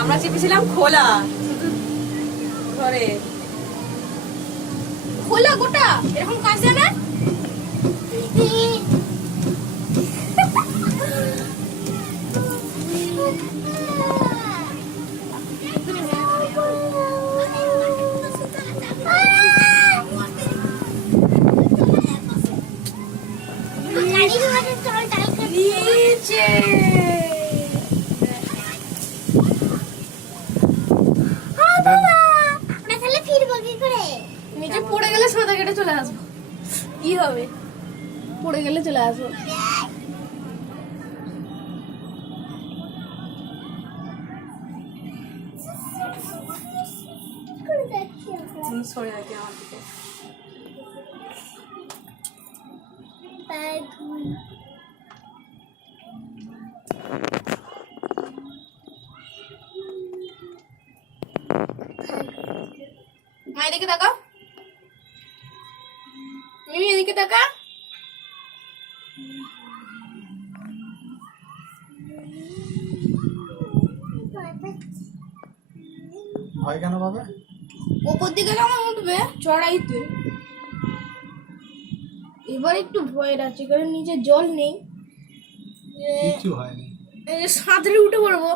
আমরা চেপেছিলাম খোলা ঘরে, খোলা গোটা এরকম কাঁচা না। নিচে পড়ে গেলে সাঁতার কেটে চলে আসবো। কি হবে? পড়ে গেলে চলে আসবো। সরে রাখি আমার দিকে। মা এদিকে তাকাও, মিমি এদিকে তাকা। ভয় কেন পাবে? ওপর দিকে যখন উঠবে চড়াইতে, এবার একটু ভয়ের আছে কারণ নিচে জল নেই। কিছু হয়নি। সাঁতরে উঠে পড়বো।